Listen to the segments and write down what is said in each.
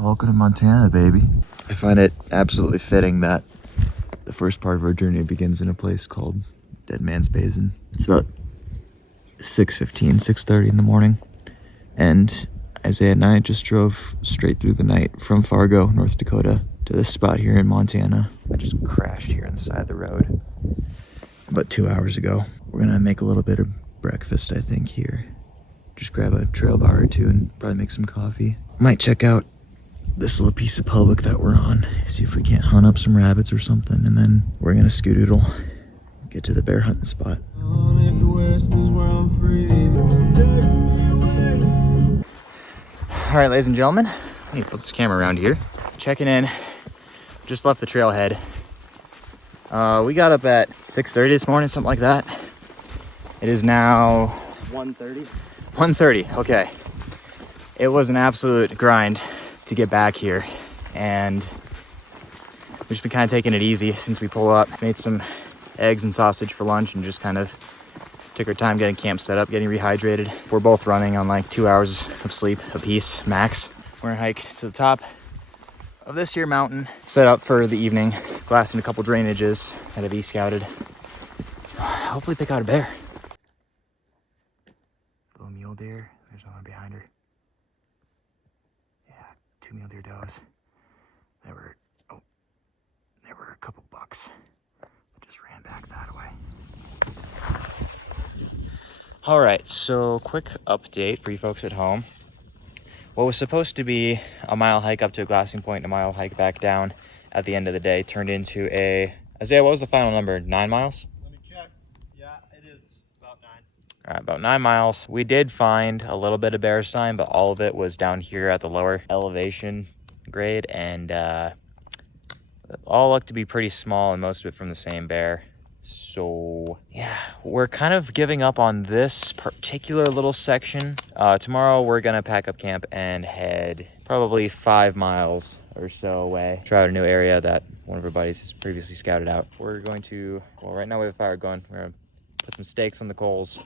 Welcome to Montana, baby. I find it absolutely fitting that the first part of our journey begins in a place called Dead Man's Basin. It's about 6:15, 6:30 in the morning, and Isaiah and I just drove straight through the night from Fargo, North Dakota, to this spot here in Montana. I just crashed here on the side of the road about 2 hours ago. We're gonna make a little bit of breakfast, I think, here. Just grab a trail bar or two and probably make some coffee. Might check out this little piece of public that we're on, see if we can't hunt up some rabbits or something, and then we're gonna scoodoodle, get to the bear hunting spot. All right, ladies and gentlemen, let me flip this camera around here. Checking in, just left the trailhead. We got up at 6:30 this morning, something like that. It is now 1:30. 1:30, okay. It was an absolute grind to get back here, and we've just been kind of taking it easy since we pull up. Made some eggs and sausage for lunch and just kind of took our time getting camp set up, getting rehydrated. We're both running on like 2 hours of sleep apiece, max. We're gonna hike to the top of this here mountain, set up for the evening, blasting a couple drainages that have scouted. Hopefully pick out a bear. Little mule deer, there's one behind her. Yeah, 2 mule deer does. There were a couple bucks that just ran back that way. All right, so quick update for you folks at home. What was supposed to be a mile hike up to a glassing point and a mile hike back down at the end of the day turned into a, Isaiah, what was the final number? 9 miles? Let me check. Yeah, it is about 9. All right, about 9 miles. We did find a little bit of bear sign, but all of it was down here at the lower elevation grade, and all looked to be pretty small, and most of it from the same bear. So yeah, we're kind of giving up on this particular little section. Tomorrow we're gonna pack up camp and head probably 5 miles or so away. Try out a new area that one of our buddies has previously scouted out. We're going to, well, right now we have a fire going. We're gonna put some steaks on the coals,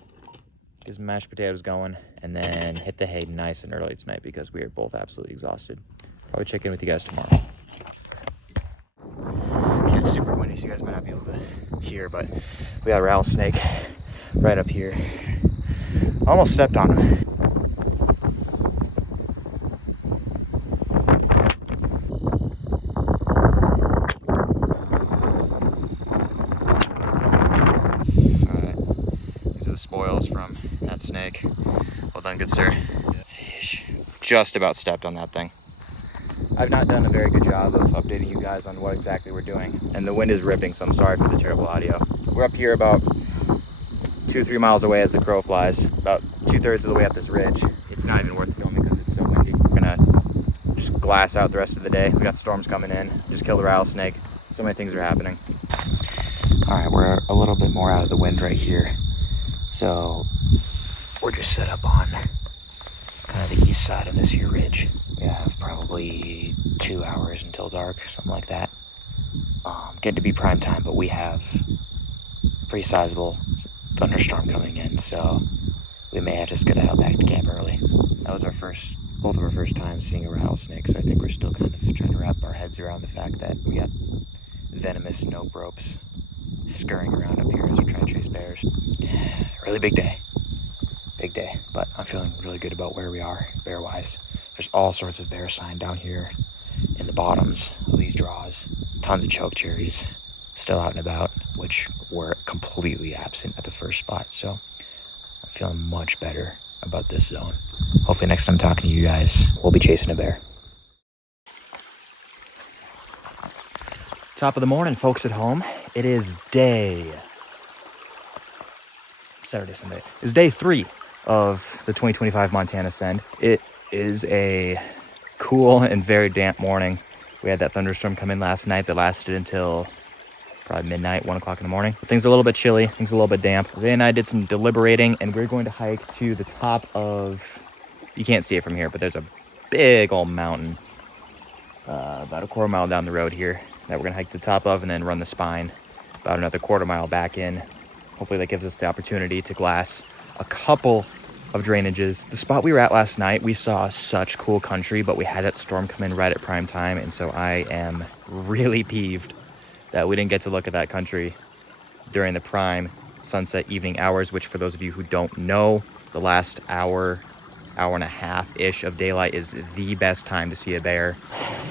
get some mashed potatoes going, and then hit the hay nice and early tonight because we are both absolutely exhausted. Probably check in with you guys tomorrow. It's super windy, so you guys might not be able to hear, but we got a rattlesnake right up here. Almost stepped on him. Alright, these are the spoils from that snake. Well done, good sir. Yeah. Just about stepped on that thing. I've not done a very good job of updating you guys on what exactly we're doing, and the wind is ripping, so I'm sorry for the terrible audio. We're up here about 2-3 miles away as the crow flies, about 2/3 of the way up this ridge. It's not even worth filming because it's so windy. We're gonna just glass out the rest of the day. We got storms coming in, just kill the rattlesnake. So many things are happening. All right, we're a little bit more out of the wind right here. So we're just set up on kind of the east side of this here ridge. We have probably 2 hours until dark, something like that. Getting to be prime time, but we have a pretty sizable thunderstorm coming in, so we may have to skedaddle back to camp early. That was both of our first time seeing a rattlesnake, so I think we're still kind of trying to wrap our heads around the fact that we got venomous nope ropes scurrying around up here as we're trying to chase bears. Really big day. Big day, but I'm feeling really good about where we are bear-wise. There's all sorts of bear sign down here in the bottoms of these draws. Tons of choke cherries still out and about, which were completely absent at the first spot. So I'm feeling much better about this zone. Hopefully next time I'm talking to you guys, we'll be chasing a bear. Top of the morning, folks at home. It is Saturday, Sunday. It's day 3 of the 2025 Montana Send. It is a cool and very damp morning. We had that thunderstorm come in last night that lasted until probably midnight, 1 o'clock in the morning. Things are a little bit chilly, things are a little bit damp. Zay and I did some deliberating, and we're going to hike to the top of, you can't see it from here, but there's a big old mountain about a quarter mile down the road here that we're gonna hike to the top of and then run the spine about another quarter mile back in. Hopefully that gives us the opportunity to glass a couple of drainages. The spot we were at last night, we saw such cool country, but we had that storm come in right at prime time. And so I am really peeved that we didn't get to look at that country during the prime sunset evening hours, which for those of you who don't know, the last hour and a half-ish of daylight is the best time to see a bear.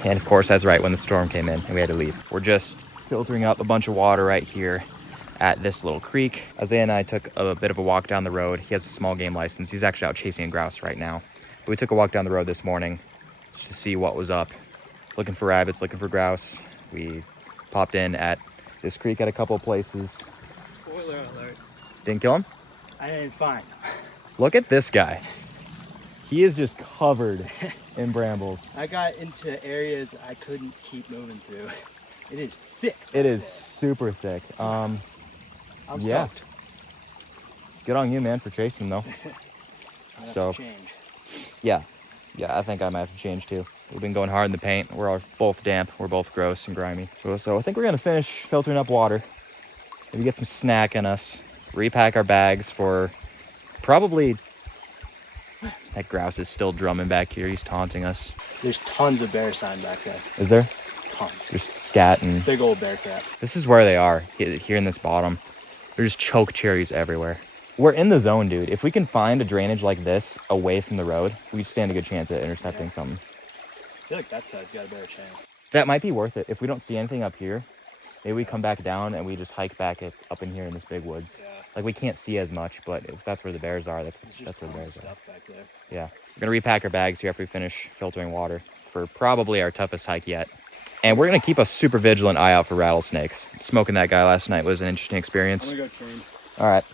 And of course, that's right when the storm came in and we had to leave. We're just filtering up a bunch of water right here at this little creek. Isaiah and I took a bit of a walk down the road. He has a small game license. He's actually out chasing a grouse right now. But we took a walk down the road this morning just to see what was up. Looking for rabbits, looking for grouse. We popped in at this creek at a couple of places. Spoiler alert. Didn't kill him? I didn't find. Look at this guy. He is just covered in brambles. I got into areas I couldn't keep moving through. It is thick. It is super thick. I'm yeah. soaked. Good on you, man, for chasing though. I have So- to change. Yeah, I think I might have to change too. We've been going hard in the paint. We're all both damp. We're both gross and grimy. So I think we're gonna finish filtering up water. Maybe get some snack in us. Repack our bags for probably... That grouse is still drumming back here. He's taunting us. There's tons of bear sign back there. Is there? Tons. Just scat and... Big old bear trap. This is where they are, here in this bottom. There's choke cherries everywhere. We're in the zone, dude. If we can find a drainage like this away from the road, we stand a good chance at intercepting something. I feel like that side's got a better chance. That might be worth it. If we don't see anything up here, maybe we come back down and we just hike back up in here in this big woods. Yeah. Like, we can't see as much, but if that's where the bears are, There's that's just where the tons bears of are. stuff back there. Yeah. We're gonna repack our bags here after we finish filtering water for probably our toughest hike yet. And we're gonna keep a super vigilant eye out for rattlesnakes. Smoking that guy last night was an interesting experience. I'm gonna go change. All right.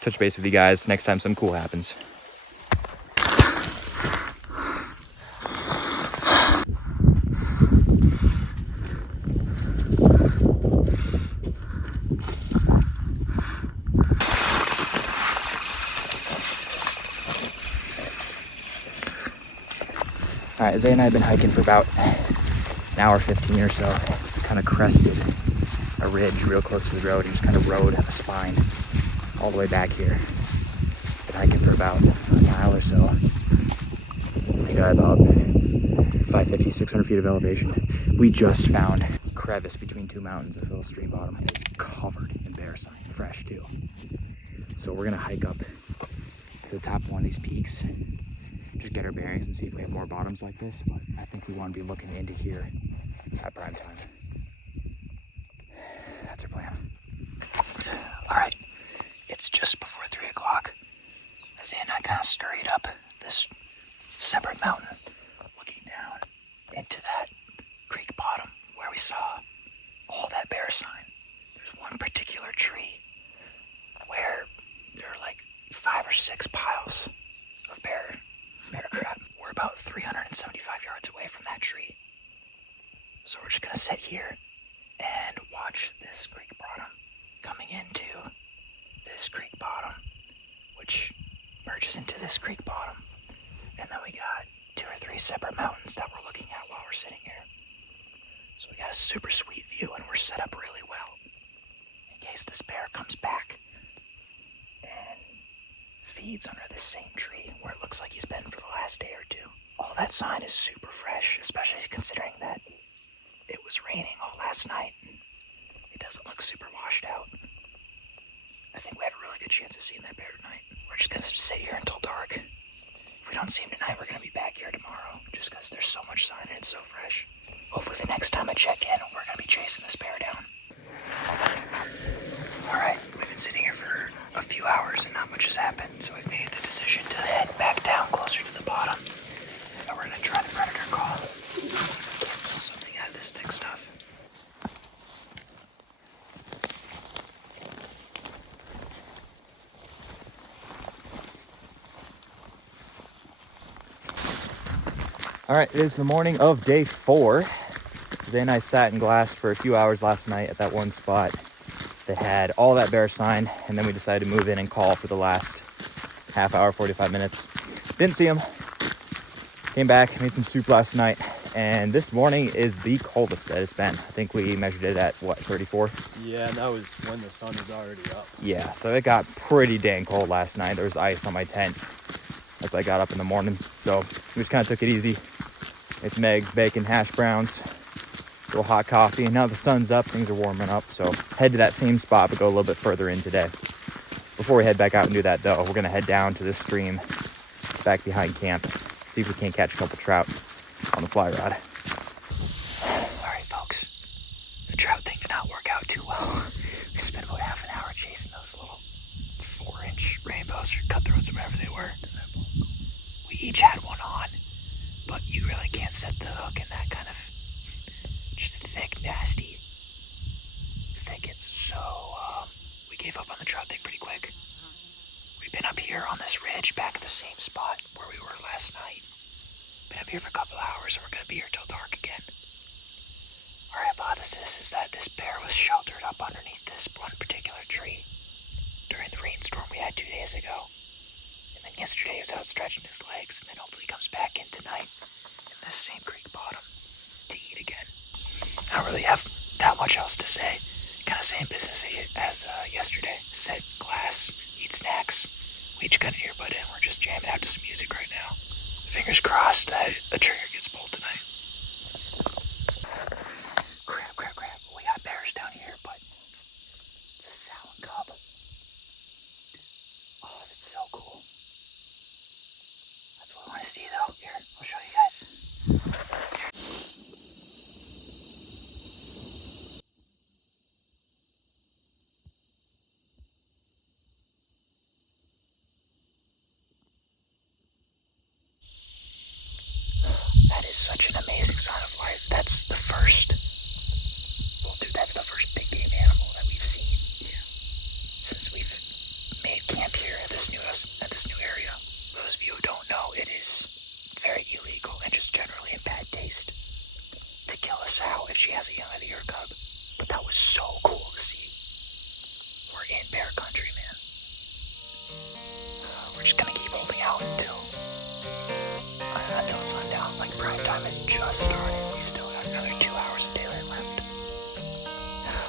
Touch base with you guys next time something cool happens. All right, Zay and I have been hiking for about an hour 15 or so. Kind of crested a ridge real close to the road and just kind of rode a spine all the way back here. Been hiking for about a mile or so. We got about 550, 600 feet of elevation. We just found a crevice between two mountains, this little stream bottom, and it's covered in bear sign, fresh too. So we're gonna hike up to the top of one of these peaks, just get our bearings and see if we have more bottoms like this, but I think we wanna be looking into here at prime time. That's our plan. All right, it's just before 3 o'clock. Isaiah and I kind of scurried up this separate mountain, looking down into that creek bottom where we saw all that bear sign. There's one particular tree where there are like 5 or 6 piles of bear crap. We're about 375 yards away from that tree. So we're just gonna sit here and watch this creek bottom coming into this creek bottom, which merges into this creek bottom. And then we got 2 or 3 separate mountains that we're looking at while we're sitting here. So we got a super sweet view and we're set up really well in case this bear comes back and feeds under this same tree where it looks like he's been for the last day or 2. All that sign is super fresh, especially considering that it was raining all last night. It doesn't look super washed out. I think we have a really good chance of seeing that bear tonight. We're just gonna sit here until dark. If we don't see him tonight, we're gonna be back here tomorrow, just because there's so much sign and it's so fresh. Hopefully the next time I check in, we're gonna be chasing this bear down. Alright, we've been sitting here for a few hours and not much has happened, so we've made the decision to head back down closer to the bottom. And we're gonna try the predator call. Something out of this thick stuff. All right, it is the morning of day 4. Zay and I sat and glassed for a few hours last night at that one spot that had all that bear sign, and then we decided to move in and call for the last half hour, 45 minutes. Didn't see him. Came back, made some soup last night, And this morning is the coldest that it's been. I think we measured it at, what, 34? Yeah, and that was when the sun was already up. Yeah, so it got pretty dang cold last night. There was ice on my tent as I got up in the morning. So we just kind of took it easy. It's eggs, bacon, hash browns, a little hot coffee. And now the sun's up, things are warming up. So head to that same spot, but go a little bit further in today. Before we head back out and do that, though, we're going to head down to this stream back behind camp. See if we can't catch a couple trout on the fly rod. All right, folks. The trout thing did not work out too well. We spent about half an hour chasing those little 4-inch rainbows or cutthroats or whatever they were. We each had one on, but you really can't set the hook in that kind of just thick, nasty thickets. So we gave up on the trout thing pretty quick. We've been up here on this ridge back at the same spot where we were last night. Been up here for a couple hours and we're going to be here till dark again. Our hypothesis is that this bear was sheltered up underneath this one particular tree during the rainstorm we had 2 days ago. And then yesterday he was out stretching his legs, and then hopefully he comes back in tonight in this same creek bottom to eat again. I don't really have that much else to say. Kind of same business as yesterday. Sit, glass, eat snacks. We each got an earbud in. We're just jamming out to some music right now. Fingers crossed that a trigger gets pulled tonight. Crap. We got bears down here, but it's a sow and cub. Oh, that's so cool. That's what I want to see, though. Here, I'll show you guys. That is such an amazing sign of life. That's the first. Well, dude, that's the first big game animal that we've seen since we've made camp here at this new area. Those of you who don't know, it is very illegal and just generally in bad taste to kill a sow if she has a young either or a cub. But that was so cool to see. We're in bear country, man. We're just gonna keep holding out until sundown. Like, prime time has just started. We still got another 2 hours of daylight left.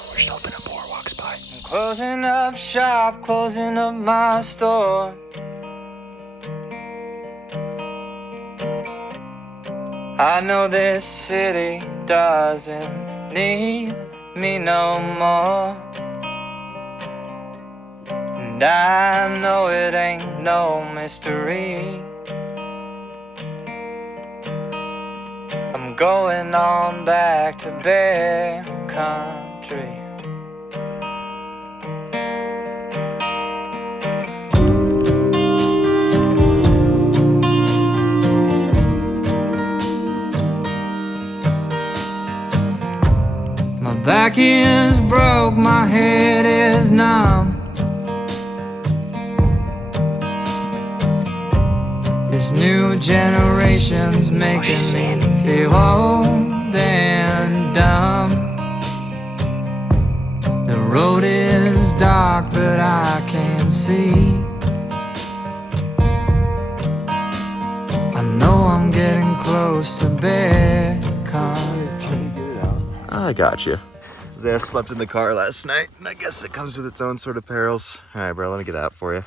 We're just hoping a boar walks by. I'm closing up shop, closing up my store. I know this city doesn't need me no more. And I know it ain't no mystery. I'm going on back to bear country. My back is broke, my head is numb. This new generation's making me feel old and dumb. The road is dark, but I can see. I know I'm getting close to bear country. I got you. Zaya slept in the car last night, and I guess it comes with its own sort of perils. All right, bro, let me get out for you.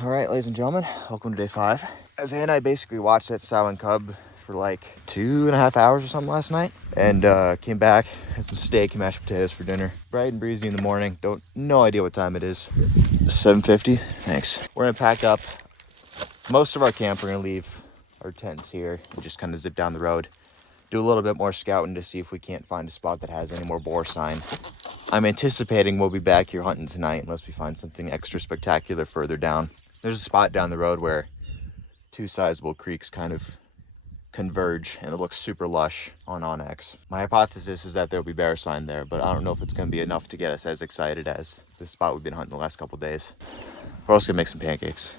All right, ladies and gentlemen, welcome to day 5. Zaya and I basically watched that sow and cub for like 2.5 hours or something last night, and came back, had some steak and mashed potatoes for dinner. Bright and breezy in the morning. No idea what time it is. 7:50. Thanks. We're gonna pack up most of our camp. We're gonna leave our tents here and just kind of zip down the road, do a little bit more scouting to see if we can't find a spot that has any more boar sign. I'm anticipating we'll be back here hunting tonight unless we find something extra spectacular further down. There's a spot down the road where 2 sizable creeks kind of converge, and it looks super lush on Onyx. My hypothesis is that there'll be bear sign there, but I don't know if it's going to be enough to get us as excited as the spot we've been hunting the last couple days. We're also going to make some pancakes.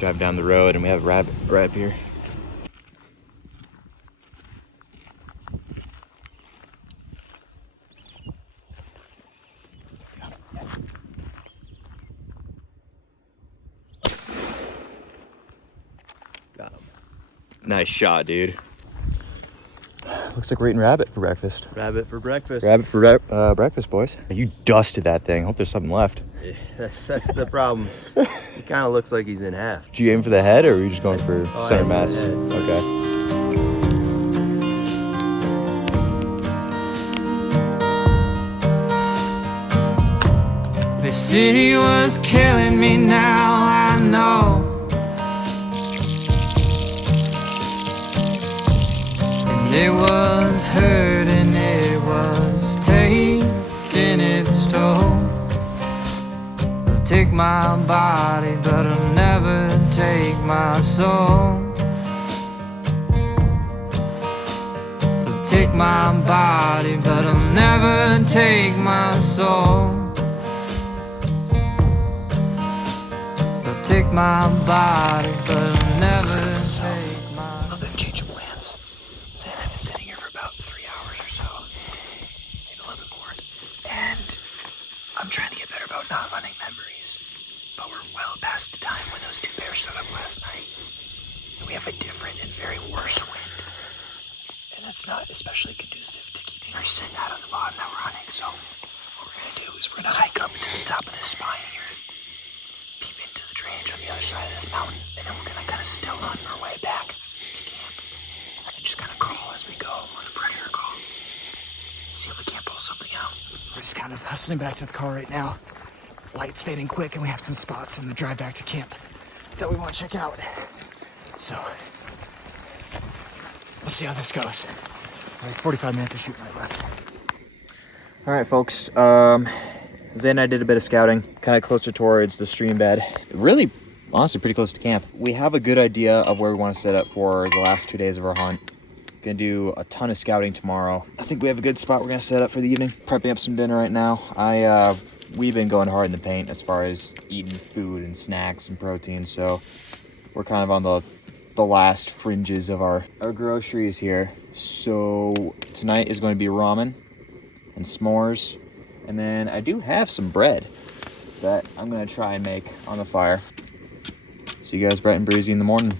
Drive down the road and we have a rabbit right up here. Nice shot, dude. Looks like we're eating rabbit for breakfast. Rabbit for breakfast. Rabbit for breakfast, boys. You dusted that thing. Hope there's something left. Yeah, that's the problem. He kind of looks like he's in half. Did you aim for the head, or were you just going for center mass? Head. Okay. The city was killing me, now I know. And it was hurting, it was taking its toll. It'll take my body, but it'll never take my soul. It'll take my body, but it'll never take my soul. Take my body, but it'll never take my soul. I've changed of plans. Zan and I've been sitting here for about 3 hours or so, maybe a little bit more. And I'm trying to get better about not running memories. But we're well past the time when those 2 bears showed up last night. And we have a different and very worse wind. And that's not especially conducive to keeping our scent out of the bottom that we're hunting. So what we're gonna do is we're gonna hike up to the top of this spine here, peep into the drainage on the other side of this mountain, and then we're gonna kind of still hunt our way back to camp and just kind of call as we go on a predator call and see if we can't pull something out. We're just kind of hustling back to the car right now. Light's fading quick, and we have some spots in the drive back to camp that we want to check out. So we'll see how this goes. Like 45 minutes of shooting right left. All right, folks. Zay and I did a bit of scouting, kind of closer towards the stream bed. Really, honestly, pretty close to camp. We have a good idea of where we want to set up for the last 2 days of our hunt. Gonna do a ton of scouting tomorrow. I think we have a good spot we're gonna set up for the evening. Prepping up some dinner right now. We've been going hard in the paint as far as eating food and snacks and protein, so we're kind of on the last fringes of our groceries here. So tonight is going to be ramen and s'mores. And then I do have some bread that I'm gonna try and make on the fire. See you guys bright and breezy in the morning.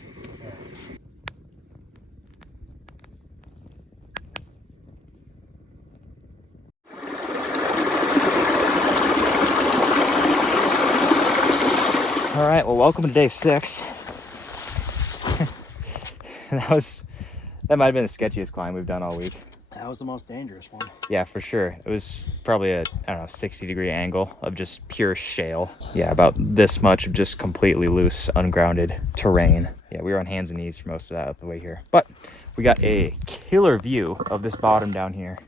All right, well, welcome to day 6. That might have been the sketchiest climb we've done all week. That was the most dangerous one. Yeah, for sure. It was probably a, 60-degree angle of just pure shale. Yeah, about this much of just completely loose, ungrounded terrain. Yeah, we were on hands and knees for most of that up the way here. But we got a killer view of this bottom down here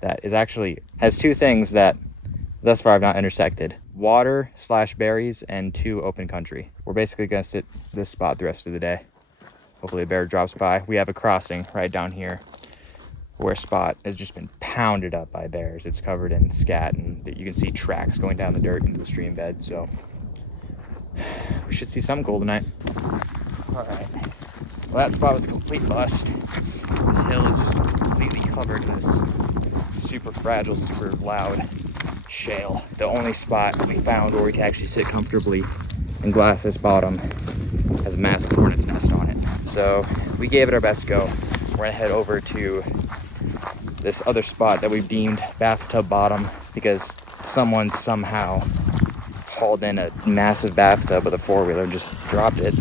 that is actually has 2 things that thus far I've not intersected. Water/berries and 2 open country. We're basically gonna sit this spot the rest of the day. Hopefully a bear drops by. We have a crossing right down here where Spot has just been pounded up by bears. It's covered in scat, and you can see tracks going down the dirt into the stream bed, so we should see something cool tonight. All right. Well, that spot was a complete bust. This hill is just completely covered in this super fragile, super loud shale. The only spot we found where we can actually sit comfortably and glass this bottom has a massive hornet's nest on it. So we gave it our best go. We're gonna head over to this other spot that we've deemed bathtub bottom because someone somehow hauled in a massive bathtub with a 4-wheeler and just dropped it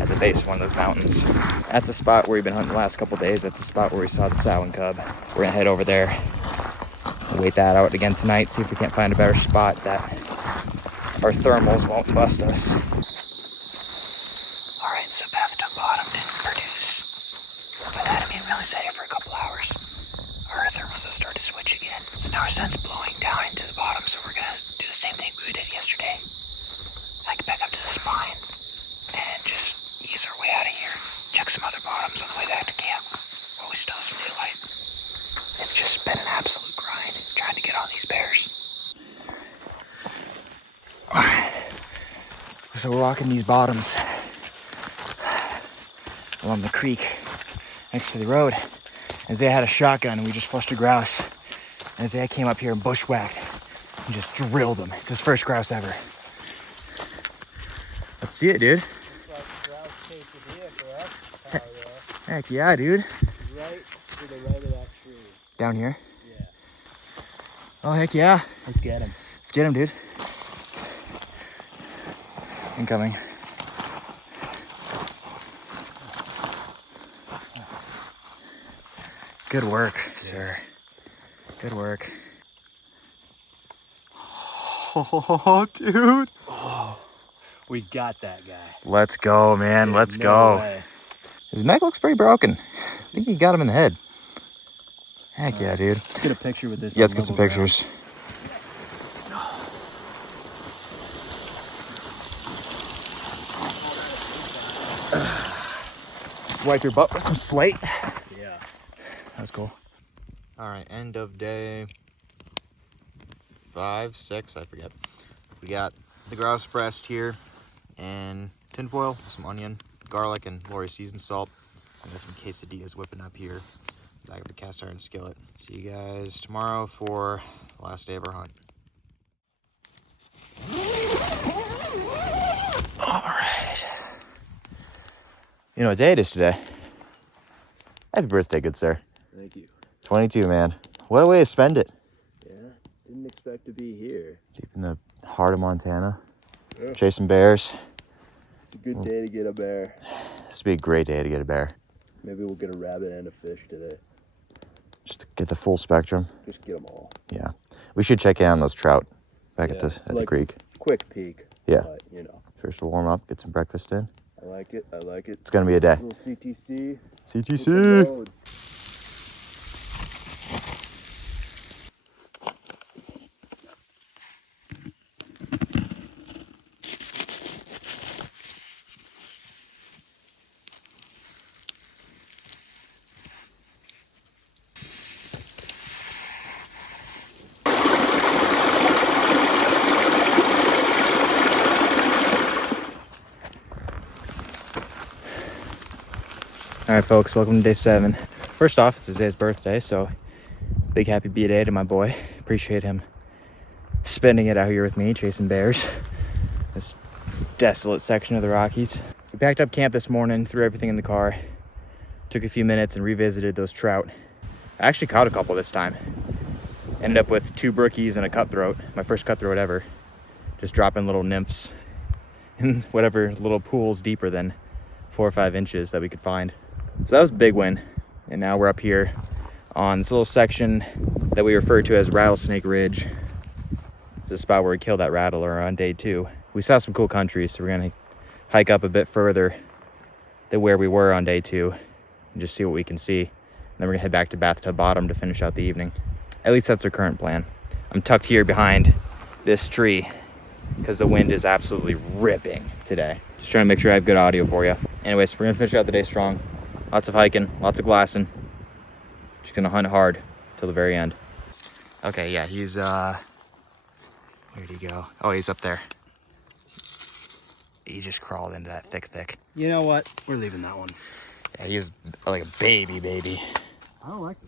at the base of one of those mountains. That's a spot where we've been hunting the last couple days. That's a spot where we saw the sow and cub. We're gonna head over there, wait that out again tonight, see if we can't find a better spot that our thermals won't bust us. Alright, so bathtub bottom didn't produce, but that I mean, we only sat here for a couple hours. Our thermals have started to switch again. So now our sun's blowing down into the bottom, so we're gonna do the same thing we did yesterday. Hike back up to the spine and just ease our way out of here. Check some other bottoms on the way back to camp while we still have some daylight. It's just been an absolute grind trying to get on these bears. Alright. So we're walking these bottoms along the creek next to the road. Isaiah had a shotgun and we just flushed a grouse. And Isaiah came up here and bushwhacked and just drilled him. It's his first grouse ever. Let's see it, dude. Looks like grouse quesadilla for us. Heck yeah, dude. Right to the right of that tree. Down here? Yeah. Oh, heck yeah. Let's get him. Let's get him, dude. Incoming. Good work, sir. Good work. Oh, dude. Oh, we got that guy. Let's go, man. Let's No go. way. His neck looks pretty broken. I think he got him in the head. Heck yeah, dude. Let's get a picture with this. Yeah, on let's get some level ground. pictures. Wipe your butt with some slate. Yeah. That was cool. All right, end of day 5, 6, I forget. We got the grouse breast here and tinfoil, some onion, garlic, and Lori seasoned salt. And got some quesadillas whipping up here. Back of a cast iron skillet. See you guys tomorrow for the last day of our hunt. All right. You know what day it is today? Happy birthday, good sir. Thank you. 22, man. What a way to spend it. Yeah. Didn't expect to be here. Deep in the heart of Montana. Yeah. Chasing bears. It's a good day to get a bear. This would be a great day to get a bear. Maybe we'll get a rabbit and a fish today. Just to get the full spectrum. Just get them all. Yeah. We should check in on those trout back Yeah, at the like- creek. Quick peek. Yeah. But, you know, First we'll warm up, get some breakfast in. I like it. I like it. It's gonna be a day. Little CTC. CTC. Road. All right, folks, welcome to day 7. First off, it's Isaiah's birthday, so big happy B-Day to my boy. Appreciate him spending it out here with me, chasing bears. This desolate section of the Rockies. We packed up camp this morning, threw everything in the car, took a few minutes and revisited those trout. I actually caught a couple this time. Ended up with 2 brookies and a cutthroat, my first cutthroat ever. Just dropping little nymphs in whatever little pools deeper than 4 or 5 inches that we could find. So that was a big win. And now we're up here on this little section that we refer to as Rattlesnake Ridge. It's the spot where we killed that rattler on day 2. We saw some cool country, so we're gonna hike up a bit further than where we were on day 2 and just see what we can see. And then we're gonna head back to Bathtub Bottom to finish out the evening. At least that's our current plan. I'm tucked here behind this tree because the wind is absolutely ripping today. Just trying to make sure I have good audio for you. Anyways, we're gonna finish out the day strong. Lots of hiking, lots of glassing. Just gonna hunt hard till the very end. Okay, yeah, he's where'd he go? Oh, he's up there. He just crawled into that thick. You know what? We're leaving that one. Yeah, he's like a baby. I don't like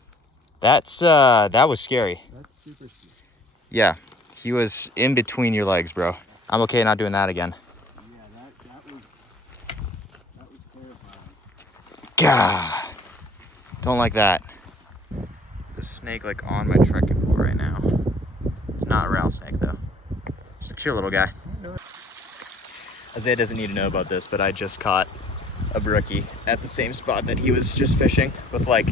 this. That was scary. That's super scary. Yeah, he was in between your legs, bro. I'm okay not doing that again. Yeah, that was terrifying. Gah! Don't like that. The snake like on my trekking pole right now. It's not a rattlesnake though. Just a chill little guy. Isaiah doesn't need to know about this, but I just caught a brookie at the same spot that he was just fishing with like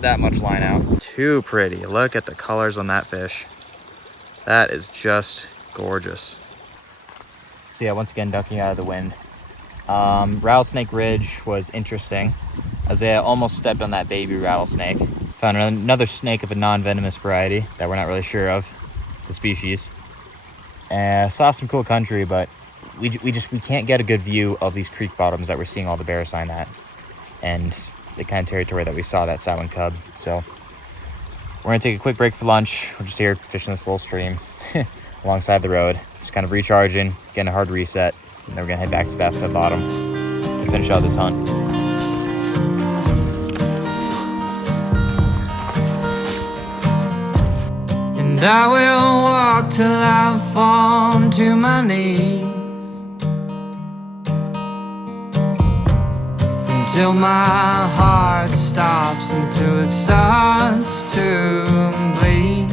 that much line out. Too pretty. Look at the colors on that fish. That is just gorgeous. So yeah, once again, ducking out of the wind. Rattlesnake Ridge was interesting. Isaiah almost stepped on that baby rattlesnake. Found another snake of a non-venomous variety that we're not really sure of, the species. Saw some cool country, but we can't get a good view of these creek bottoms that we're seeing all the bear sign at, and the kind of territory that we saw that sow and cub. So we're gonna take a quick break for lunch. We're just here fishing this little stream alongside the road, just kind of recharging, getting a hard reset, and then we're gonna head back to Bathtub Bottom to finish out this hunt. And I will walk till I fall to my knees, till my heart stops, until it starts to bleed.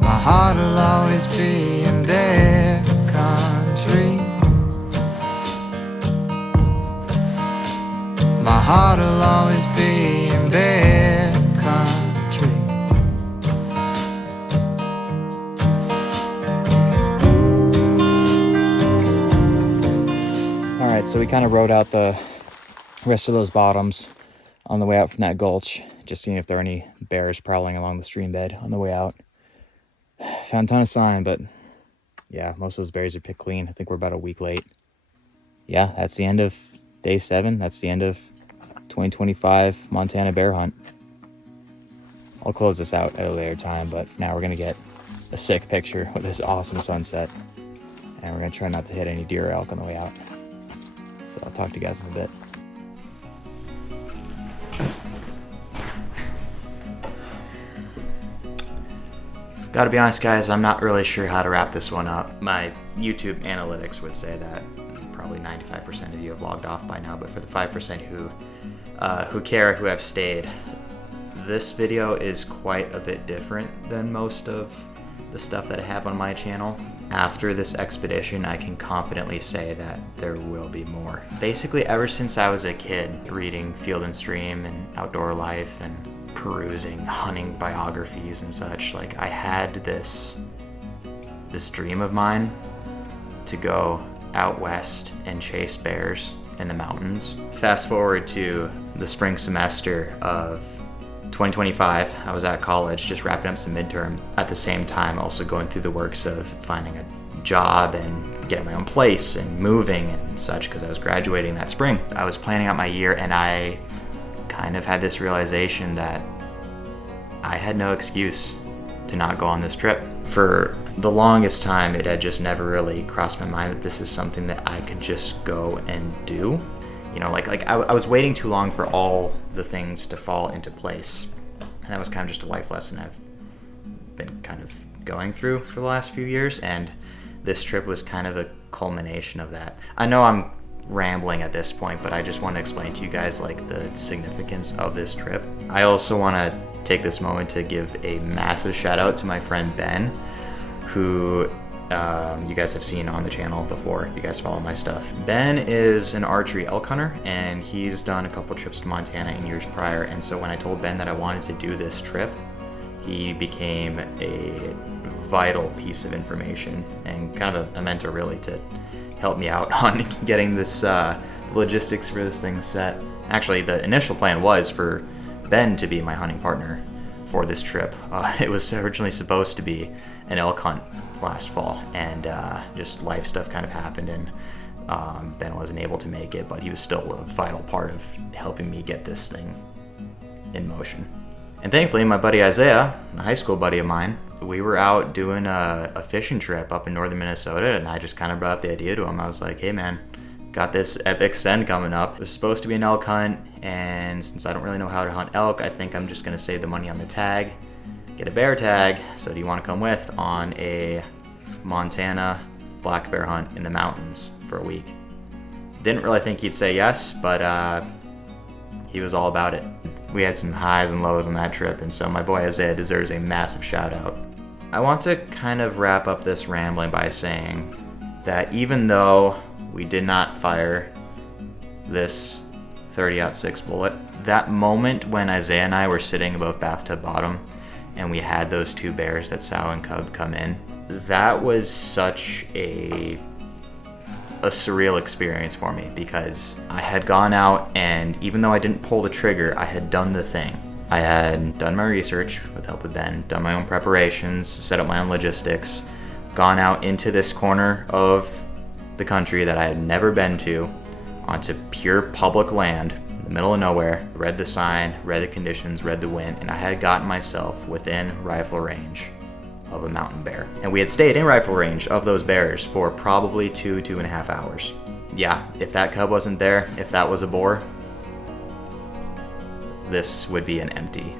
My heart will always be in bear country. My heart will always be in bear country. All right, so we kind of rode out the rest of those bottoms on the way out from that gulch, just seeing if there are any bears prowling along the stream bed on the way out. Found a ton of sign, but yeah, most of those berries are picked clean. I think we're about a week late. Yeah, that's the end of day 7. That's the end of 2025 Montana bear hunt. I'll close this out at a later time, but for now we're gonna get a sick picture with this awesome sunset, and we're gonna try not to hit any deer or elk on the way out. So I'll talk to you guys in a bit. Gotta be honest, guys, I'm not really sure how to wrap this one up. My YouTube analytics would say that probably 95% of you have logged off by now, but for the 5% who care, who have stayed, this video is quite a bit different than most of the stuff that I have on my channel. After this expedition, I can confidently say that there will be more. Basically, ever since I was a kid, reading Field and Stream and Outdoor Life and perusing hunting biographies and such, like, I had this dream of mine to go out west and chase bears in the mountains. Fast forward to the spring semester of 2025, I was at college just wrapping up some midterm. At the same time, also going through the works of finding a job and getting my own place and moving and such, because I was graduating that spring. I was planning out my year, and I kind of had this realization that I had no excuse to not go on this trip. For the longest time, it had just never really crossed my mind that this is something that I could just go and do. You know, like I was waiting too long for all the things to fall into place. And that was kind of just a life lesson I've been kind of going through for the last few years, and this trip was kind of a culmination of that. I know I'm rambling at this point, but I just want to explain to you guys like the significance of this trip. I also want to take this moment to give a massive shout out to my friend Ben, who you guys have seen on the channel before if you guys follow my stuff. Ben is an archery elk hunter, and he's done a couple trips to Montana in years prior, and so when I told Ben that I wanted to do this trip, he became a vital piece of information and kind of a mentor really to help me out on getting this logistics for this thing set. Actually, the initial plan was for Ben to be my hunting partner for this trip. It was originally supposed to be an elk hunt last fall, and just life stuff kind of happened, and Ben wasn't able to make it, but he was still a vital part of helping me get this thing in motion. And thankfully, my buddy Isaiah, a high school buddy of mine, we were out doing a fishing trip up in northern Minnesota, and I just kind of brought up the idea to him. I was like, hey man, got this epic send coming up. It was supposed to be an elk hunt, and since I don't really know how to hunt elk, I think I'm just gonna save the money on the tag, get a bear tag. So do you want to come with on a Montana black bear hunt in the mountains for a week? Didn't really think he'd say yes, but he was all about it. We had some highs and lows on that trip, and so my boy Isaiah deserves a massive shout out. I want to kind of wrap up this rambling by saying that even though we did not fire this 30-06 bullet, that moment when Isaiah and I were sitting above Bathtub Bottom and we had those two bears that sow and cub come in, that was such a surreal experience for me, because I had gone out, and even though I didn't pull the trigger, I had done the thing. I had done my research with help of Ben, done my own preparations, set up my own logistics, gone out into this corner of the country that I had never been to, onto pure public land in the middle of nowhere, read the sign, read the conditions, read the wind, and I had gotten myself within rifle range of a mountain bear. And we had stayed in rifle range of those bears for probably 2.5 hours. Yeah, if that cub wasn't there, if that was a boar, this would be an empty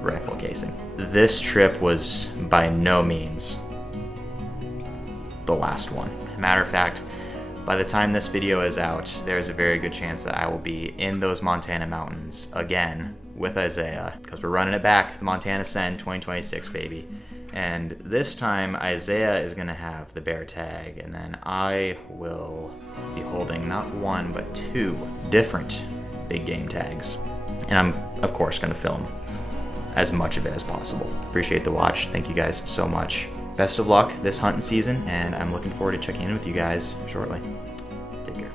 rifle casing. This trip was by no means the last one. Matter of fact, By the time this video is out, there's a very good chance that I will be in those Montana mountains again with Isaiah, because we're running it back, the Montana Send 2026, baby. And this time Isaiah is gonna have the bear tag, and then I will be holding not one, but 2 different big game tags. And I'm, of course, gonna film as much of it as possible. Appreciate the watch. Thank you guys so much. Best of luck this hunting season, and I'm looking forward to checking in with you guys shortly. Take care.